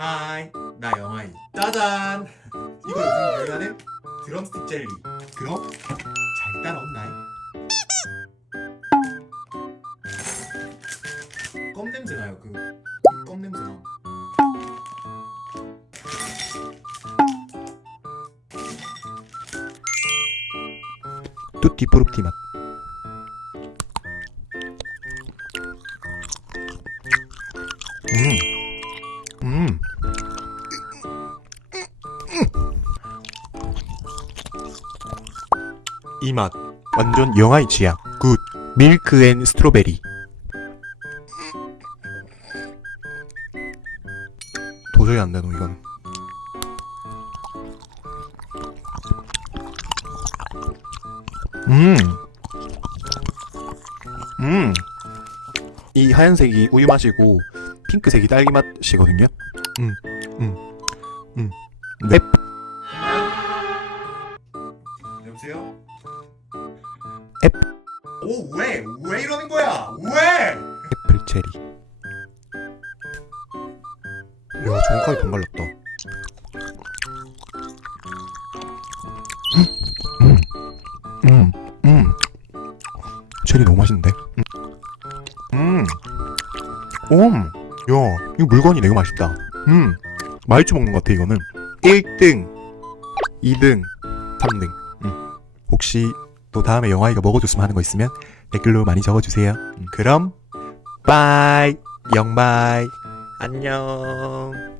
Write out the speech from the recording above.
하이 나 영아이 짜잔. 이거 요즘 유행하는 드럼스틱 젤리. 그럼? 잘 따라온나이 껌 냄새 나요 그껌 냄새 나 뚜띠 프루티 맛. 이 맛 완전 영아의 취향. 굿. 밀크 앤 스트로베리. 도저히 안 되노 이건. 음. 음. 이 하얀색이 우유 맛이고 핑크색이 딸기 맛이거든요. 음. 음. 음. 네. 여보세요? 앱. 오 왜? 왜 이러는 거야? 왜? 애플 체리. 야, 정확하게 반갈랐다. 음, 음, 음. 체리 너무 맛있는데? 음, 음, 야, 이거 물건이 되게 맛있다. 음, 말주 먹는 것 같아, 이거는. 1등, 2등, 3등. 음. 혹시 또 다음에 영화이가 먹어줬으면 하는 거 있으면 댓글로 많이 적어주세요. 음, 그럼, 빠이, 영바이, 안녕.